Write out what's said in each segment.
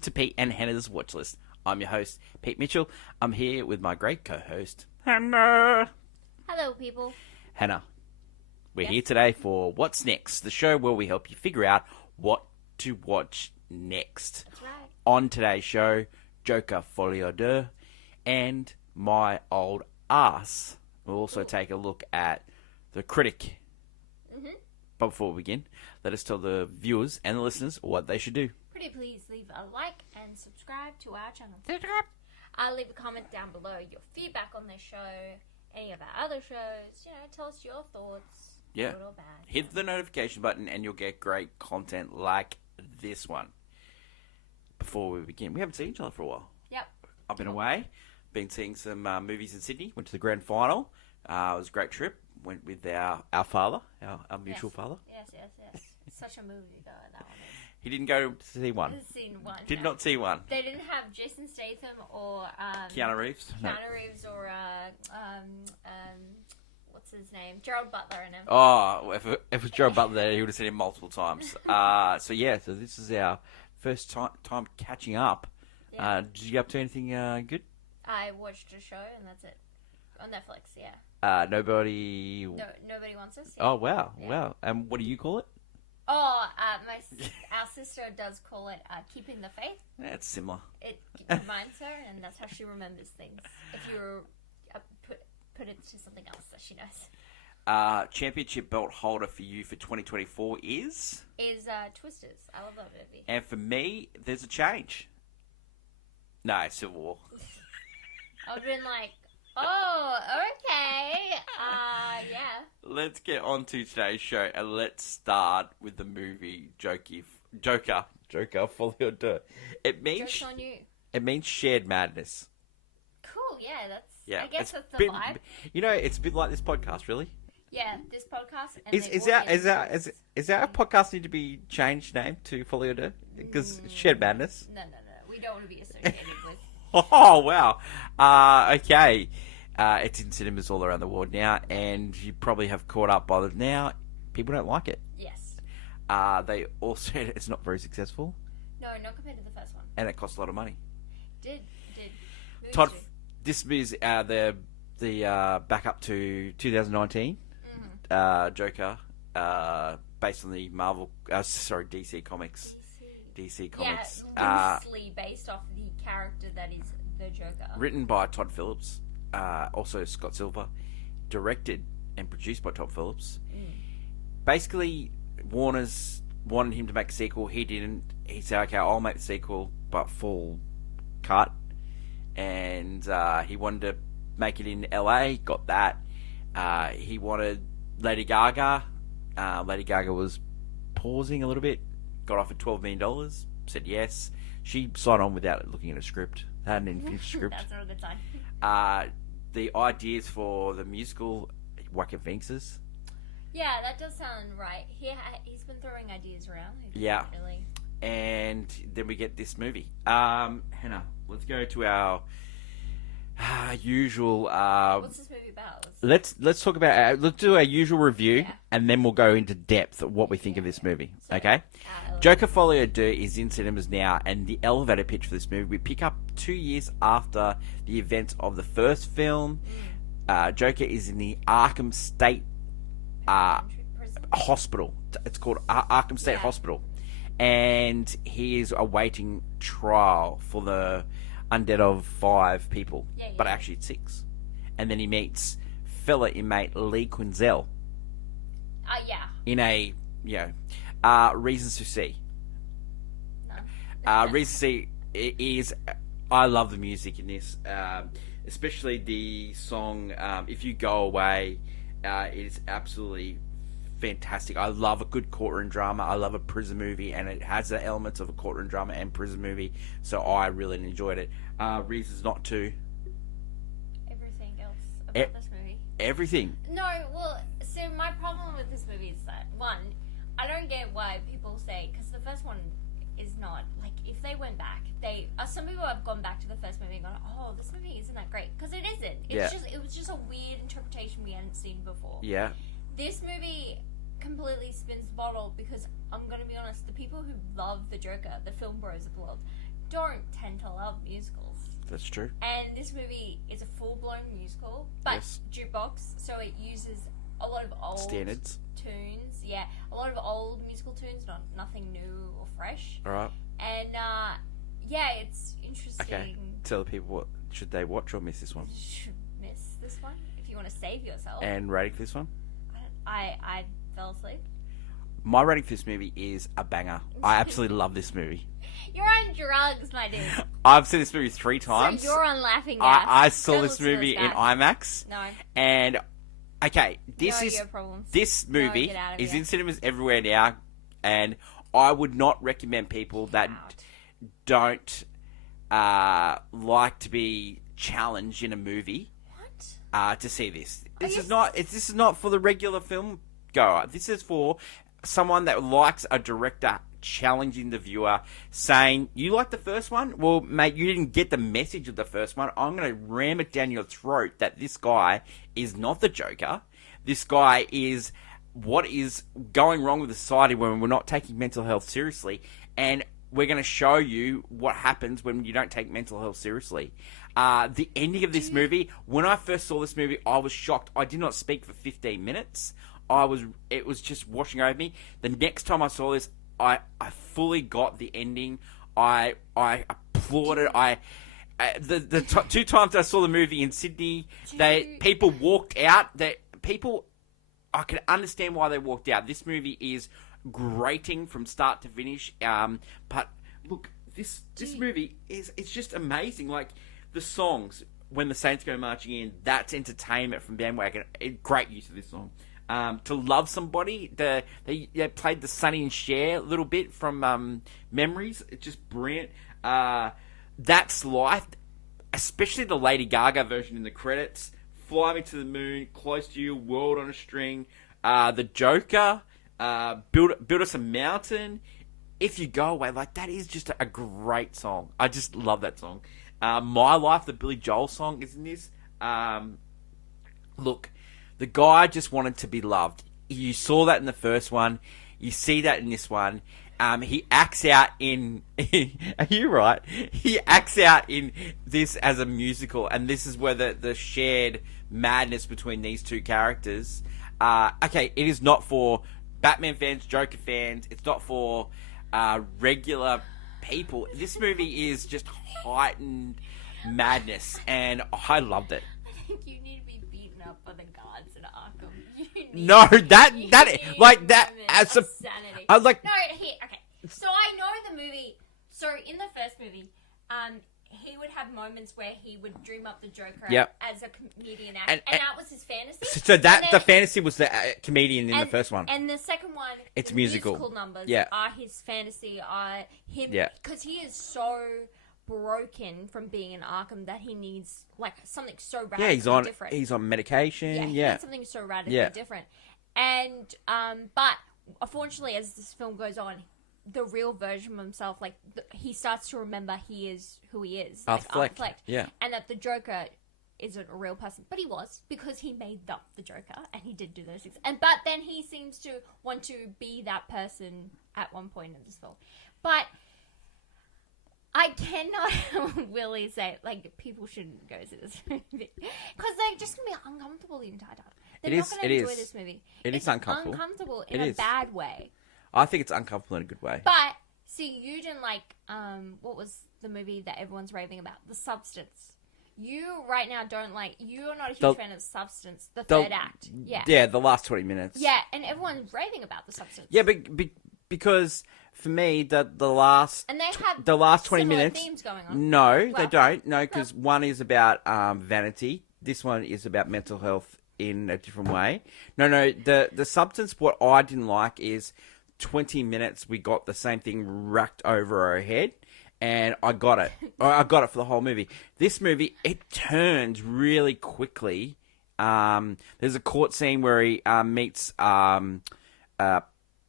welcome to Pete and Hannah's Watchlist. I'm your host, Pete Mitchell. I'm here with my great co-host, Hannah. Hello, people. Hannah, we're here today for What's Next, the show where we help you figure out what to watch next. That's right. On today's show, Joker, Folie, and My Old Ass. We'll also take a look at The Critic. But before we begin, let us tell the viewers and the listeners what they should do. Pretty please leave a like and subscribe to our channel. Leave a comment down below your feedback on this show, any of our other shows. Tell us your thoughts. Yeah. Good or bad. Hit the notification button and you'll get great content like this one. Before we begin, we haven't seen each other for a while. Yep. I've been away, been seeing some movies in Sydney, went to the grand final. It was a great trip. Went with our father, our mutual father. Yes. Such a movie, though, that one is. He didn't go to see one. Seen one. Did not see one. They didn't have Jason Statham or Keanu Reeves. No. Keanu Reeves or what's his name? Gerald Butler in him. Oh, if it was Gerald Butler there, he would have seen him multiple times. So this is our first time catching up. Yeah. Did you get up to anything good? I watched a show and that's it. On Netflix, yeah. Nobody. No, Nobody Wants Us. Yeah. Oh wow, wow! And what do you call it? Oh, our sister does call it Keeping the Faith. That's similar. It reminds her, and that's how she remembers things. If you put it to something else that she knows. Championship belt holder for you for 2024 is Twisters. I love that movie. And for me, there's a change. No, Civil War. I would have been like, oh, okay. Yeah. Let's get on to today's show and let's start with the movie Joker, Folie or Deux. Joke's on you. It means shared madness. Cool, yeah, that's... Yeah, I guess that's the vibe. It's a bit like this podcast, really. Yeah, this podcast... And Is our podcast need to be changed name to Folie or Deux? Because it's shared madness. No. We don't want to be associated with... Oh, wow. Okay. It's in cinemas all around the world now, and you probably have caught up by now. People don't like it. Yes. They all said it's not very successful. No, not compared to the first one. And it costs a lot of money. Did. Todd, this is the backup to 2019 Joker, based on the DC Comics. DC Comics. Yeah, loosely based off the character that is the Joker. Written by Todd Phillips, also Scott Silver, directed and produced by Todd Phillips. Basically, Warner's wanted him to make a sequel. He didn't. He said, okay, I'll make the sequel, but full cut. And he wanted to make it in LA, got that. He wanted Lady Gaga. Lady Gaga was pausing a little bit. Got offered $12 million, said yes. She signed on without looking at a script. Hadn't even finished the script. That's not a good sign. The ideas for the musical, Joaquin Phoenix's. Yeah, that does sound right. He's been throwing ideas around. Yeah. Really. And then we get this movie. Hannah, let's go to our usual... What's this movie about? Let's talk about... let's do our usual review, and then we'll go into depth of what we think of this movie. So, okay? Joker Folie Deux is in cinemas now, and the elevator pitch for this movie, we pick up 2 years after the events of the first film. Joker is in the Arkham State Hospital. It's called Arkham State Hospital. And he is awaiting trial for the undead of 5 people. But actually it's 6. And then he meets fellow inmate Lee Quinzel. In a, Reasons to See. Reasons to See is... I love the music in this. Especially the song If You Go Away. It is absolutely fantastic. I love a good courtroom drama. I love a prison movie, and it has the elements of a courtroom drama and prison movie, so I really enjoyed it. Reasons Not To. Everything else about this movie. Everything. No, well, so my problem with this movie is that, one, I don't get why people say, because the first one is not, like, if they went back, some people have gone back to the first movie and gone, oh, this movie isn't that great, because it isn't. It was just a weird interpretation we hadn't seen before. Yeah. This movie completely spins the bottle because I'm going to be honest, the people who love the Joker, the film bros of the world, don't tend to love musicals. That's true. And this movie is a full-blown musical, but Yes. jukebox, so it uses a lot of old Standards. tunes. Yeah, a lot of old musical tunes, nothing new or fresh. All right. And yeah, it's interesting. Okay. Tell the people what should they watch or miss this one. Should miss this one if you want to save yourself. And rating for this one? I fell asleep. My rating for this movie is a banger. I absolutely love this movie. You're on drugs, my dude. I've seen this movie 3 times. So you're on laughing gas. I saw Don't this listen to movie in guy. IMAX. No. And okay, No, you have problems. this No, movie get out of is here. in cinemas everywhere now, and I would not recommend people that Out. don't like to be challenged in a movie What? to see this. Are This you is not. This is not for the regular film goer. This is for someone that likes a director challenging the viewer, saying, "You like the first one? Well, mate, you didn't get the message of the first one. I'm going to ram it down your throat that this guy is not the Joker. This guy is what is going wrong with the society when we're not taking mental health seriously, and we're going to show you what happens when you don't take mental health seriously." The ending of this movie, when I first saw this movie, I was shocked. I did not speak for 15 minutes. It was just washing over me. The next time I saw this, I fully got the ending. I applauded. The 2 times I saw the movie in Sydney, people walked out. I can understand why they walked out. This movie is grating from start to finish. But look, this movie it's just amazing. Like the songs, When the Saints Go Marching In, that's entertainment from Bandwagon. Great use of this song. To Love Somebody, they played the Sonny and Cher a little bit from Memories. It's just brilliant. That's Life, especially the Lady Gaga version in the credits. Fly Me to the Moon, Close to You, World on a String, The Joker, Build Us a Mountain. If You Go Away, like that is just a great song. I just love that song. My Life, the Billy Joel song, is in this. Look, the guy just wanted to be loved. You saw that in the first one. You see that in this one. He acts out in... Are you right? He acts out in this as a musical, and this is where the shared madness between these two characters. Okay, it is not for Batman fans, Joker fans. It's not for regular people. This movie is just heightened madness, and I loved it. I think you need to be beaten up by the guards at Arkham. No, that as a sanity. I like. No, here, okay. So I know the movie. So in the first movie, he would have moments where he would dream up the Joker Yep. as a comedian act, and that was his fantasy. So that And the then- fantasy was the comedian in the first one. And the second one, It's the musical. numbers Yeah. are his fantasy, are him, Yeah. because he is so broken from being in Arkham that he needs like something so radically Yeah, different. he's on medication. he Yeah, needs something so radically Yeah. different. And but unfortunately, as this film goes on, the real version of himself, like he starts to remember he is who he is, like Arthur Fleck. Fleck. Yeah. And that the Joker isn't a real person, but he was, because he made up the Joker and he did do those things. But then he seems to want to be that person at one point in this film. But I cannot really say like people shouldn't go to this movie because they're just gonna be uncomfortable the entire time. They're not gonna enjoy this movie. It's uncomfortable. Uncomfortable in It a is. bad way. I think it's uncomfortable in a good way. But see, you didn't like what was the movie that everyone's raving about? The Substance. You right now don't like. You're not a huge fan of Substance. The third act. Yeah. Yeah, the last 20 minutes. Yeah, and everyone's raving about the Substance. Yeah, but because for me, the last And they have the last 20 similar minutes. themes going on. No, they Well, don't. No, because one is about vanity. This one is about mental health in a different way. No. The Substance. What I didn't like is 20 minutes. We got the same thing racked over our head. And I got it. I got it for the whole movie. This movie, it turns really quickly. There's a court scene where he meets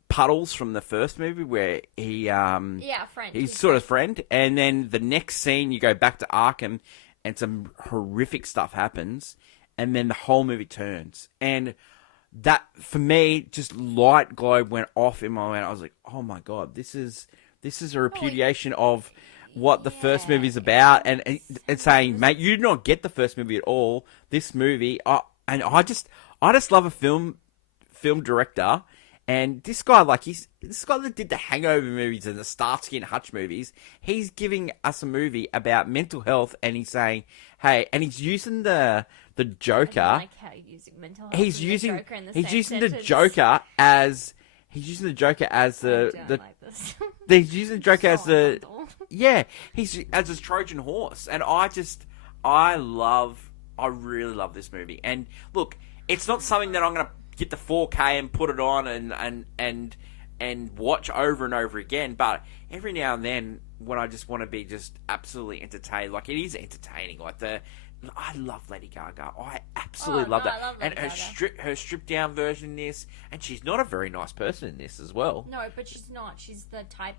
Puddles from the first movie, where he Yeah, friend. he's sort of friend. And then the next scene, you go back to Arkham, and some horrific stuff happens, and then the whole movie turns. And that, for me, just light globe went off in my mind. I was like, oh my god, this is a repudiation of what the first movie is about, and saying, mate, you did not get the first movie at all. This movie, I just love a film director. And this guy, this guy that did the Hangover movies and the Starsky and Hutch movies, he's giving us a movie about mental health, and he's saying, hey, and he's using the Joker. I like how you're using mental health. He's using the Joker as he's using the Joker as the like this. he's using the Joker as the uncomfortable. he's as his Trojan horse, and I really love this movie. And look, it's not something that I'm gonna get the 4K and put it on and watch over and over again, but every now and then when I just want to be just absolutely entertained, like, it is entertaining, I love Lady Gaga. I absolutely love that. I love and Lady her stripped down version in this, and she's not a very nice person in this as well. No, but she's not. She's the type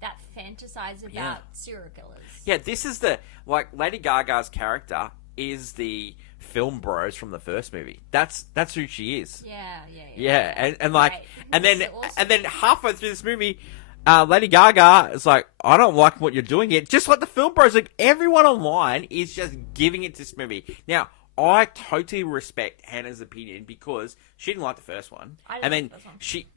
that fantasize about serial killers. Yeah, this is Lady Gaga's character is the film bros from the first movie. That's who she is. Yeah. And Right. and then Awesome. and then halfway through this movie, Lady Gaga is like, I don't like what you're doing here. Just like the film bros, like, everyone online is just giving it to this movie. Now, I totally respect Hannah's opinion because she didn't like the first one. And then she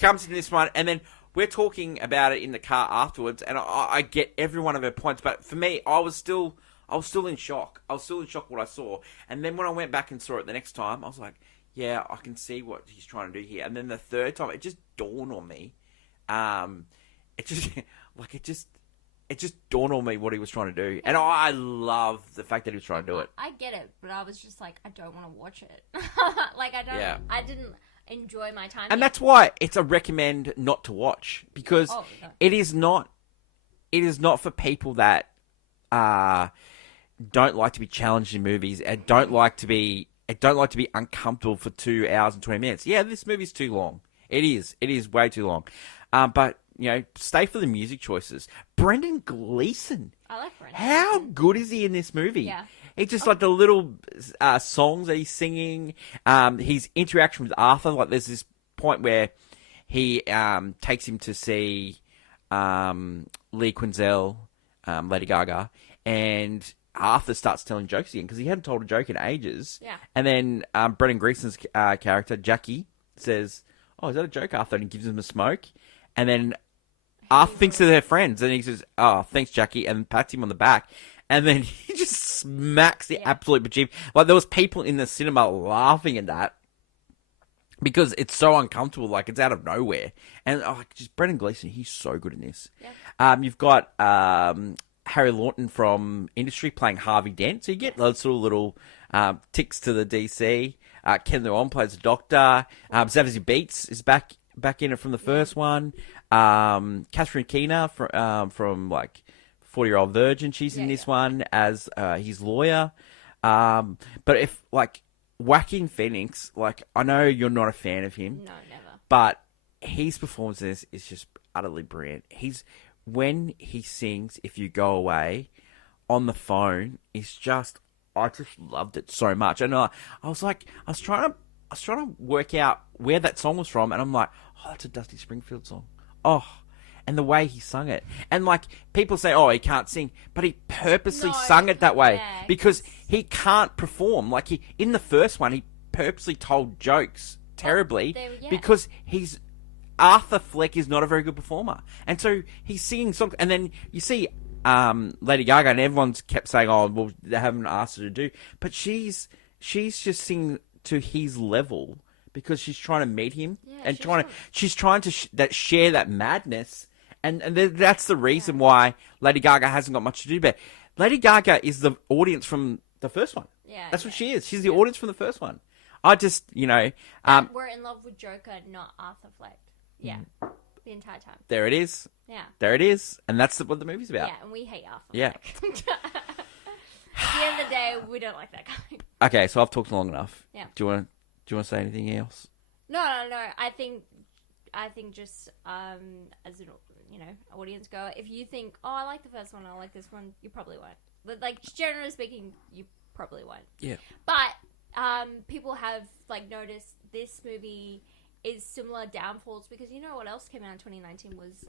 comes in this one, and then we're talking about it in the car afterwards, and I get every one of her points. But for me, I was still in shock. I was still in shock what I saw. And then when I went back and saw it the next time, I was like, yeah, I can see what he's trying to do here. And then the third time, it just dawned on me. It just dawned on me what he was trying to do. And I love the fact that he was trying to do it. I get it, but I was just like, I don't want to watch it. I didn't enjoy my time. And that's why it's a recommend not to watch, because it is not for people that don't like to be challenged in movies and don't like to be uncomfortable for 2 hours and 20 minutes. Yeah, this movie's too long. It is way too long. But stay for the music choices. Brendan Gleeson. I like Brendan. How good is he in this movie? Yeah. It's just like the little songs that he's singing. His interaction with Arthur. Like, there's this point where he takes him to see Lee Quinzel, Lady Gaga, and Arthur starts telling jokes again because he hadn't told a joke in ages. Yeah. And then Brendan Gleeson's character, Jackie, says, "Oh, is that a joke, Arthur?" And he gives him a smoke. And then Arthur thinks they're friends, and he says, "Oh, thanks, Jackie," and pats him on the back. And then he just smacks the absolute bejeeb. Like, there was people in the cinema laughing at that because it's so uncomfortable. Like, it's out of nowhere. And just Brendan Gleeson, he's so good in this. Yeah. You've got Harry Lawton from Industry playing Harvey Dent. So you get those sort of little ticks to the DC. Ken Leon plays the Doctor. Zazie Beetz is back in it from the first one. Catherine Keener from like 40-Year-Old Virgin, she's in this one as his lawyer. But if, like, Joaquin Phoenix, like, I know you're not a fan of him. No, never. But his performance in this is just utterly brilliant. When he sings "If You Go Away" on the phone, I just loved it so much. And I was trying to work out where that song was from, and I'm like, oh, that's a Dusty Springfield song. Oh, and the way he sung it. And, like, people say, oh, he can't sing, but he purposely sung it that way because he can't perform. Like, in the first one, he purposely told jokes terribly because Arthur Fleck is not a very good performer. And so he's singing songs, and then you see Lady Gaga, and everyone's kept saying, oh, well, they haven't asked her to do. But she's just singing to his level because she's trying to meet him and she's trying to share that madness. And that's the reason why Lady Gaga hasn't got much to do. But Lady Gaga is the audience from the first one. Yeah, that's what she is. She's the audience from the first one. I just, we're in love with Joker, not Arthur Fleck. Yeah, the entire time. There it is. Yeah. There it is. And that's what the movie's about. Yeah, and we hate Arthur Fleck. At the end of the day, we don't like that guy. Okay, so I've talked long enough. Yeah. Do you want to say anything else? No. I think just as an audience goer, if you think, oh, I like the first one, I like this one, you probably won't. But, like, generally speaking, you probably won't. Yeah. But people have, like, noticed this movie is similar downfalls because you know what else came out in 2019 was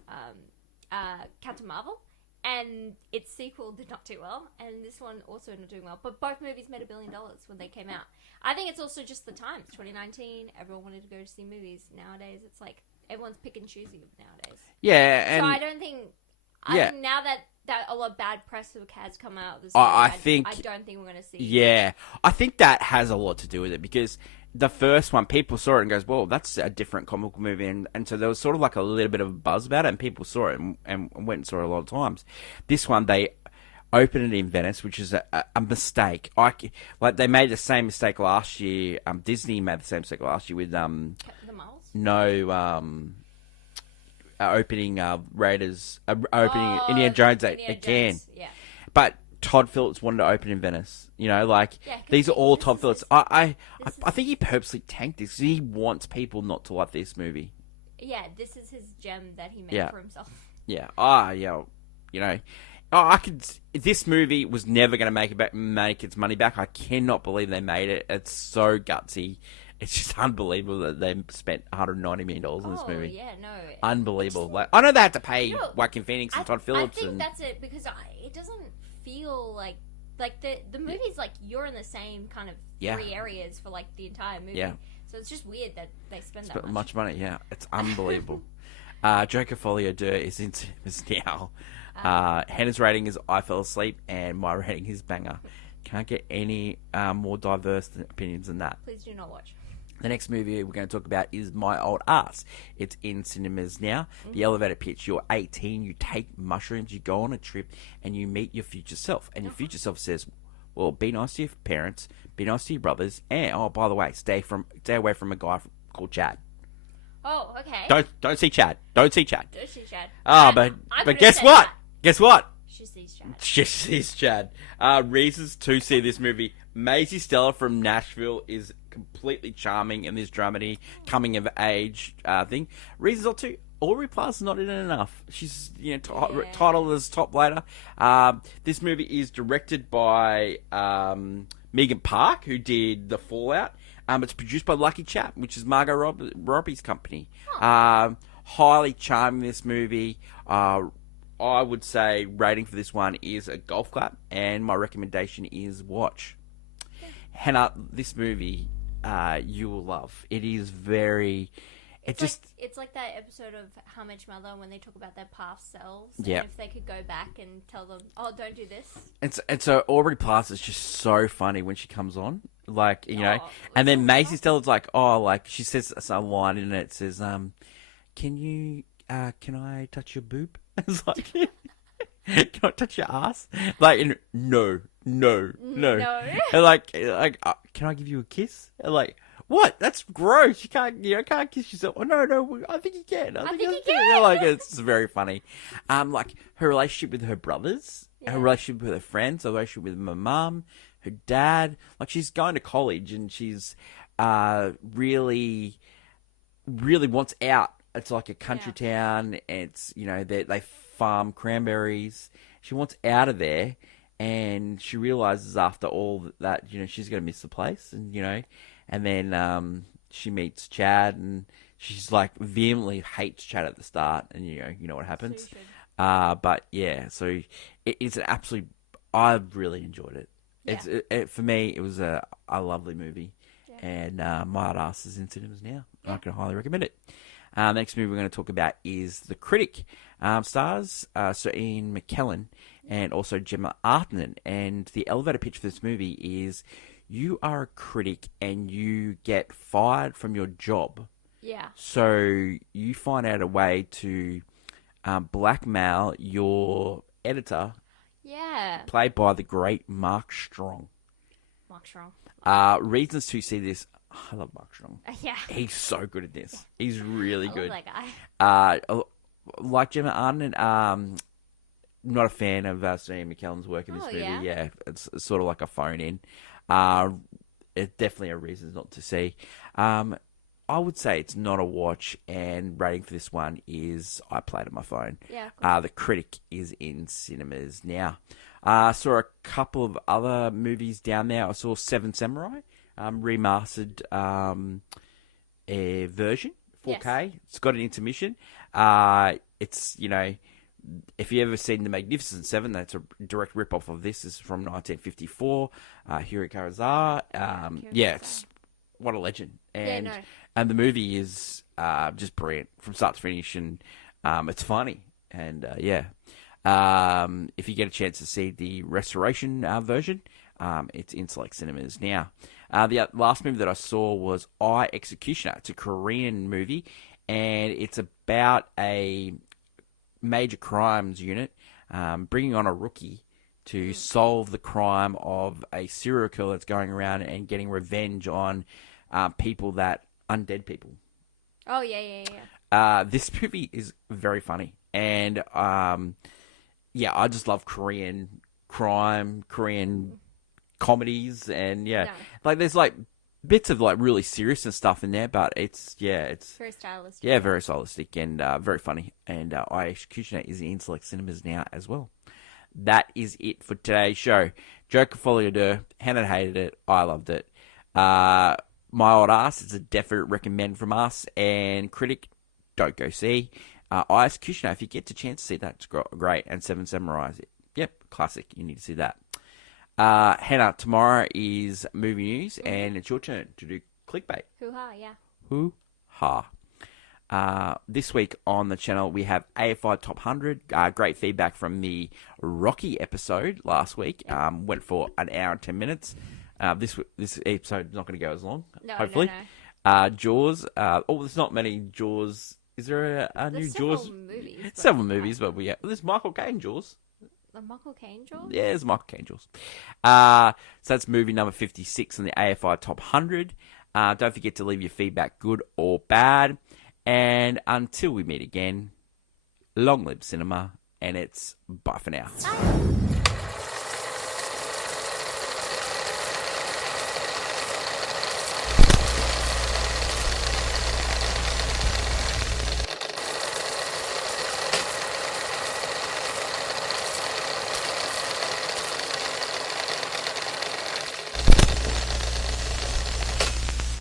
Captain Marvel, and its sequel did not do well, and this one also not doing well. But both movies made $1 billion when they came out. I think it's also just the times. 2019, everyone wanted to go to see movies. Nowadays, it's like everyone's pick and choosing nowadays. Yeah, and so I don't think. I think now that a lot of bad press has come out, this I don't think we're going to see. Yeah, I think that has a lot to do with it because the first one, people saw it and goes, "Well, that's a different comic book movie," and so there was sort of like a little bit of a buzz about it, and people saw it and went and saw it a lot of times. This one, they opened it in Venice, which is a mistake. Like they made the same mistake last year. Disney made the same mistake last year with The Malls? No. Opening Raiders, opening Indiana Jones again. Yeah. But Todd Phillips wanted to open in Venice. You know, like these are all Todd Phillips. I think he purposely tanked this. He wants people not to like this movie. Yeah, this is his gem that he made for himself. Yeah. You know, I could. This movie was never going to make its money back. I cannot believe they made it. It's so gutsy. It's just unbelievable that they spent $190 million on this movie. Yeah, no. Unbelievable. Like, I know they had to pay Joaquin Phoenix and Todd Phillips. I think that's it because it doesn't feel like the movie's like you're in the same kind of three areas for like the entire movie. Yeah. So it's just weird that they spend that much money. Yeah, it's unbelievable. Joker Folie is in cinemas now. Hannah's rating is I Fell Asleep, and my rating is Banger. Can't get any more diverse opinions than that. Please do not watch. The next movie we're going to talk about is My Old Ass. It's in cinemas now. The elevator pitch: you're 18, you take mushrooms, you go on a trip, and you meet your future self. And your future self says, well, be nice to your parents, be nice to your brothers, and, oh, by the way, stay away from a guy called Chad. Oh, okay. Don't see Chad. Don't see Chad. Don't see Chad. But guess what? Guess what? She sees Chad. She sees Chad. Reasons to see this movie. Maisie Stella from Nashville is completely charming in this dramedy coming of age thing. Reasons are two. Aubrey Plaza's not in it enough. She's titled as top later. This movie is directed by Megan Park, who did The Fallout. It's produced by Lucky Chap, which is Margot Robbie's company. Highly charming, this movie. I would say rating for this one is a golf clap, and my recommendation is watch. Hannah, this movie you will love. It is very... It's like that episode of How I Met Your Mother when they talk about their past selves. And if they could go back and tell them, oh, don't do this. And so Aubrey Plaza is just so funny when she comes on. Like, you know. And then Maisie Stella's like, she says a line in it. It says, can I touch your boob? It's like, can I touch your ass? Like, no. And like, can I give you a kiss? And like, what? That's gross. You can't kiss yourself. Oh, no, I think you can. I think you can. Like, it's very funny. Like her relationship with her brothers, her relationship with her friends, her relationship with my mum, her dad. Like, she's going to college and she's really, really wants out. It's like a country town. It's, they farm cranberries. She wants out of there, and she realizes after all that, she's going to miss the place, and then she meets Chad, and she's like vehemently hates Chad at the start, and you know what happens. But yeah, so it's an absolute. I really enjoyed it. Yeah. For me, it was a lovely movie, and My Old Ass is in cinemas now. I can highly recommend it. Next movie we're going to talk about is The Critic. Stars Sir Ian McKellen and also Gemma Arterton. And the elevator pitch for this movie is: you are a critic and you get fired from your job. Yeah. So you find out a way to blackmail your editor. Yeah. Played by the great Mark Strong. Reasons to see this. I love Mark Strong. Yeah. He's so good at this. He's really good. I love that guy. Like Gemma Arterton, not a fan of Ian McKellen's work in this movie. Yeah, it's sort of like a phone in. It's definitely a reason not to see. I would say it's not a watch, and rating for this one is I played on my phone. Yeah. The Critic is in cinemas now. Saw a couple of other movies down there. I saw Seven Samurai. Remastered version, 4K. Yes. It's got an intermission. It's If you ever seen The Magnificent Seven, that's a direct rip-off of this. This is from 1954. Hiro Kawasawa. What a legend. And and the movie is just brilliant from start to finish, and it's funny. And if you get a chance to see the restoration version, it's in select cinemas now. The last movie that I saw was I, Executioner. It's a Korean movie, and it's about a major crimes unit bringing on a rookie to solve the crime of a serial killer that's going around and getting revenge on undead people. Oh, yeah. This movie is very funny. And, I just love Korean crime, Korean comedies, and there's bits of really serious and stuff in there, but it's very stylistic. Yeah, very stylistic and very funny. And I, Executioner is in select cinemas now as well. That is it for today's show. Joker Folie deux. Hannah hated it. I loved it. My Old Ass is a definite recommend from us. And Critic, don't go see. I, Executioner, if you get the chance to see that, it's great. And Seven Samurais. Yep, classic. You need to see that. Hannah, tomorrow is movie news, and it's your turn to do clickbait. Hoo-ha, yeah. Hoo-ha. This week on the channel, we have AFI Top 100. Great feedback from the Rocky episode last week. Went for an hour and 10 minutes. This episode is not going to go as long, hopefully. No. Jaws. There's not many Jaws. Is there a new Jaws? Several movies, but there's Michael Caine Jaws. The Michael Caine Jaws? Yeah, it's Michael Caine Jaws. So that's movie number 56 on the AFI Top 100. Don't forget to leave your feedback, good or bad. And until we meet again, long live cinema, and it's bye for now. Bye.